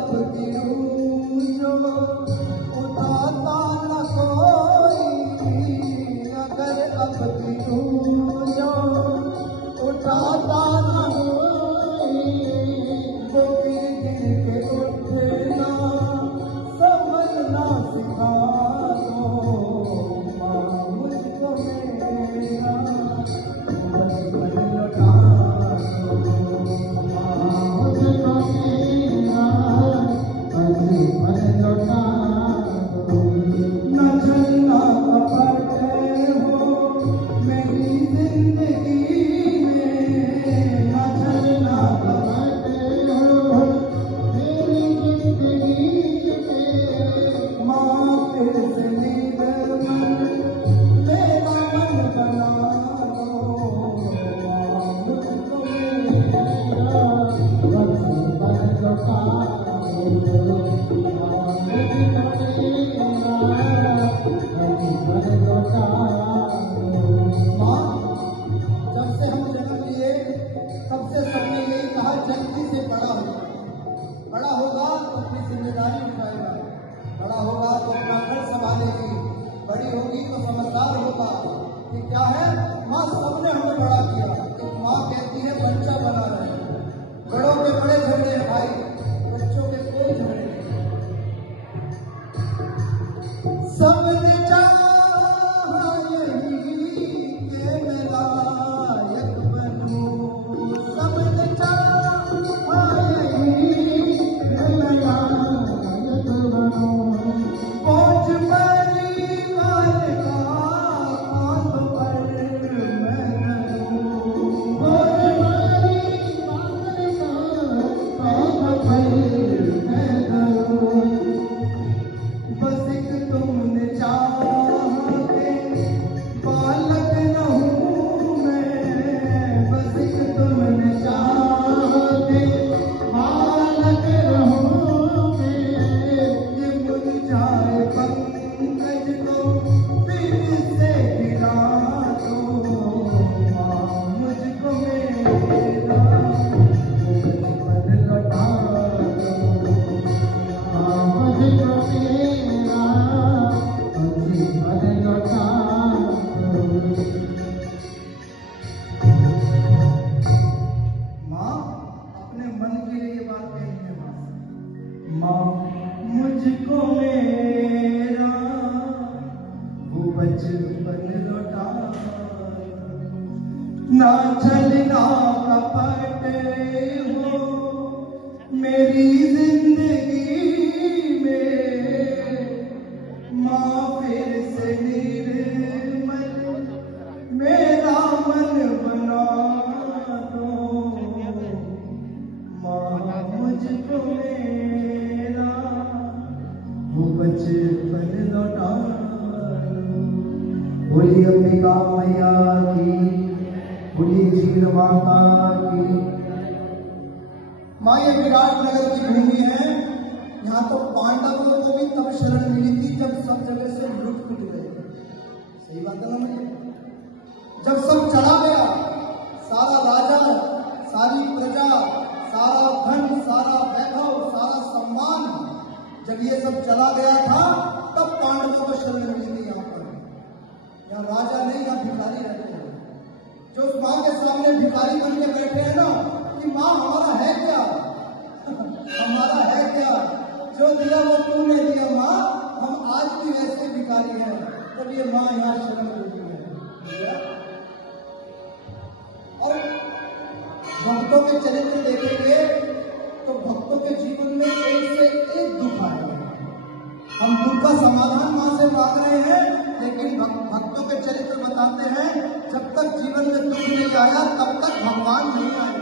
अब गिरूं जो उठाता न कोई, अगर अब गिरूं जो उठाता न कोई, वो गिर के उठना संभलना सिखा दो माँ मुझको मेरा बचपन लौटा दो माँ मुझको मेरा बचपन लौटा दो। न छलना कपट हो मेरी जिंदगी में, न छलना कपट हो मेरी जिंदगी में, माँ फिर से निर्मल मेरा मन बना दो माँ मुझको मेरा बचपन लौटा दो माँ मुझको मेरा बचपन लौटा दो। माँ, जब से हम जन्म लिए तब से सबने यही कहा जल्दी से बड़ा हो जाए, बड़ा होगा तो अपनी जिम्मेदारी उठाएगा, बड़ा होगा तो अपना घर संभालेगी, बड़ी होगी तो समझदार होगा। ये क्या है? माँ सबने हमें बड़ा किया। एक माँ कहती है बच्चा बना रहे, बड़ों के बड़े झगड़े हैं भाई, बच्चों के कोई झगड़े नहीं। सबने चाहा यही कि मैं लायक बनूं, सबने चाहा यही कि मैं लायक बनूं, पहुंच परिवार का कांध पर मैं धरूं, पहुंच परिवार का कांध पर मैं धरूं। बस एक तुमने चाहा के बालक न हूँ मैं, बस एक तुमने चाहा के बालक रहूं मैं, ये मुरझाए पंकज को फिर से गिरा दो माँ मुझको मेरा बचपन लौटा दो माँ मुझको मेरा बचपन लौटा दो। माँ अपने मन के लिए बात कहनी है माँ मुझको मेरा वो बचपन लौटा दो। ना छलना कपट हो मेरी जिंदगी में, माँ फिर से निर्मल मेरा मन बना दो माँ मुझको मेरा वो बचपन लौटा दो। बोलिए अंबिका मैया की, बोलिए क्षीर माता की। माँ ये विराट नगर की भूमि है, यहाँ तो पांडवों को भी तब शरण मिली थी जब सब जगह से लुट पुट गए। सही बात है ना मुझे? जब सब चला गया, सारा राजा, सारी प्रजा, सारा धन, सारा वैभव, सारा सम्मान, जब ये सब चला गया था तब पांडवों को शरण मिली थी। यहाँ पर यहाँ राजा नहीं, यहाँ भिखारी रहते हैं। जो उस माँ के सामने भिखारी बन के बैठे हैं ना कि माँ हमारा है क्या हमारा है क्या, जो दिया वो तूने दिया माँ, हम आज भी ऐसे भिखारी हैं। तब ये माँ यहाँ शरण होती है। और भक्तों के चरित्र देखेंगे तो भक्तों के जीवन में एक से एक दुख आए। हम दुख का समाधान माँ से मांग रहे हैं, लेकिन भक्तों के चरित्र बताते हैं जब तक जीवन में दुख नहीं आया तब तक भगवान नहीं आए।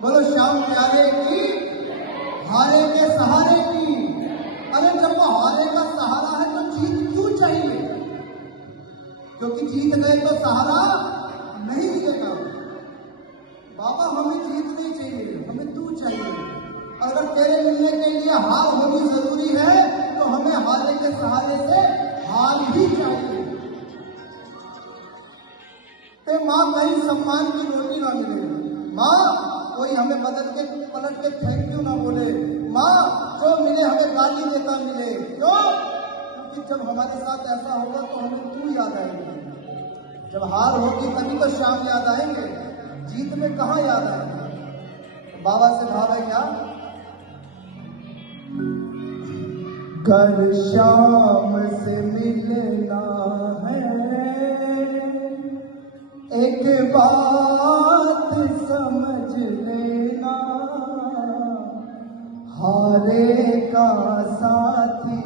बोलो श्याम प्यारे की, हारे के सहारे की। अरे जब वो हारे का सहारा है तो जीत क्यों चाहिए? क्योंकि जीत गए तो सहारा नहीं मिलेगा। बाबा हमें जीत नहीं चाहिए, हमें तू चाहिए। अगर तेरे मिलने के लिए हार होनी जरूरी है तो हमें हारे के सहारे से हार ही चाहिए। ते माँ कहीं सम्मान की रोटी ना मिले, माँ कोई हमें बदल के पलट के थैंक यू ना बोले। माँ जो मिले हमें गाली देता मिले, क्यों? क्योंकि जब हमारे साथ ऐसा होगा तो हमें तू याद आएगी। जब हार होगी तभी तो श्याम याद आएंगे, जीत में कहाँ याद आएंगे। बाबा से भाव है क्या? कल शाम से मिलना है, एक बात समझ लेना, हारे का साथी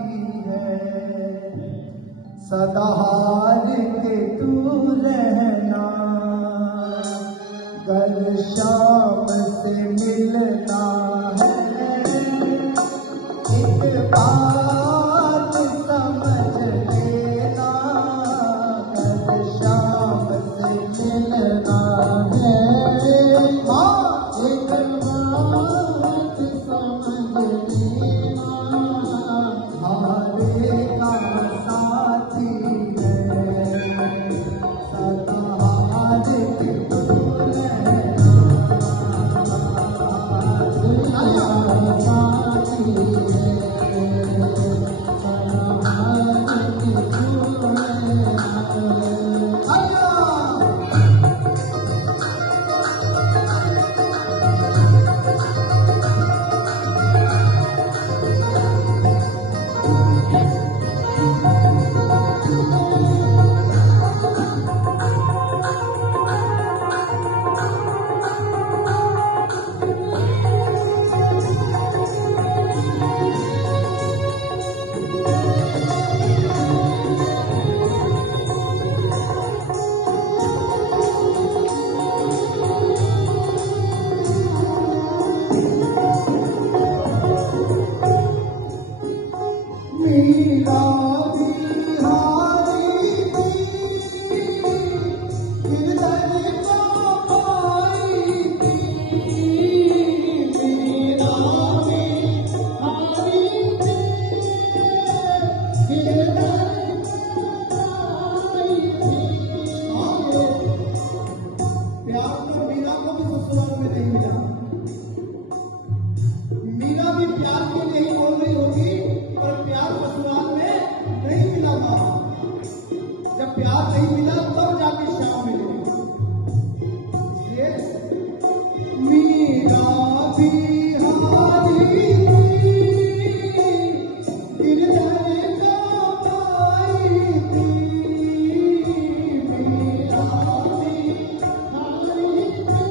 है, सदा हार के तू रहना। कल शाम से मिलना है, एक बात समझ लेना, कल शाम से मिलना है। हाँ, एक बात समझ लेना, हारे का साथी है, सदा हार के तू रहना, साथी है, सदा हार के तू रहना। मीरा बिहारी थी, गिरधर को पाई थी। मीरा बिहारी थी, गिरधर को पाई थी। प्यार तो मीरा को भी ससुराल में नहीं मिला। मीरा भी प्यार के लिए ही बोल रही होगी, पर प्यार ससुराल में नहीं मिला था। जब प्यार नहीं मिला तब जाके श्याम मिले। इसलिए मीरा बिहारी थी, गिरधर को पाई थी। मीरा बिहारी थी,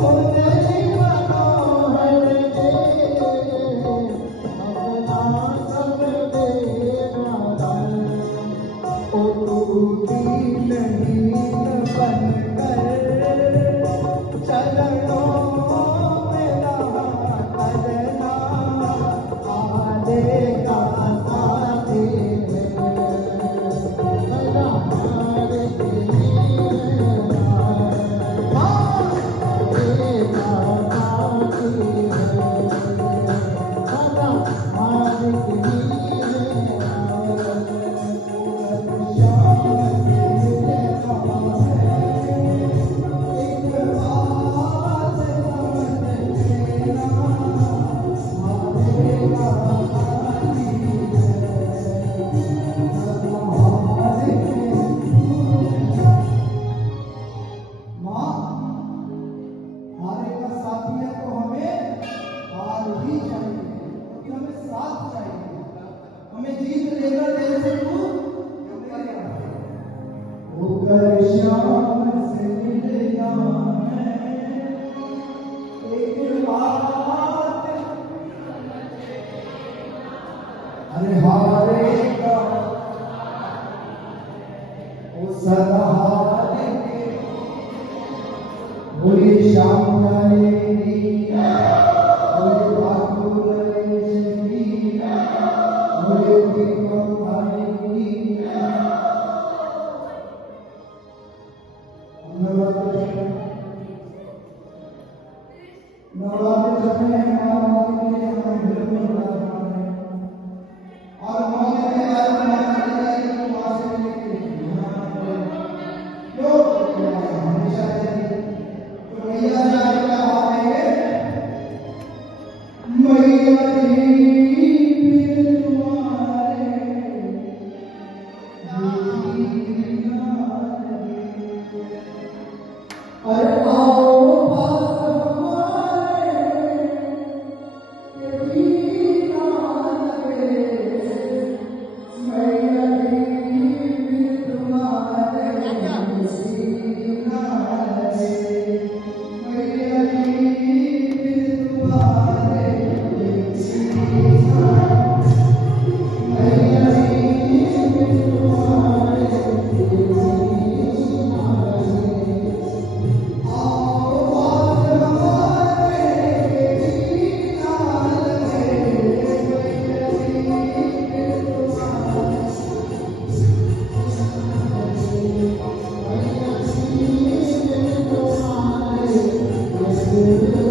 Oh बोले श्याम लाले की, बोले ठाकुर की, बोले विक्रम भाई की। नवरात्र समय और हमारे हमेशा मैया Thank you.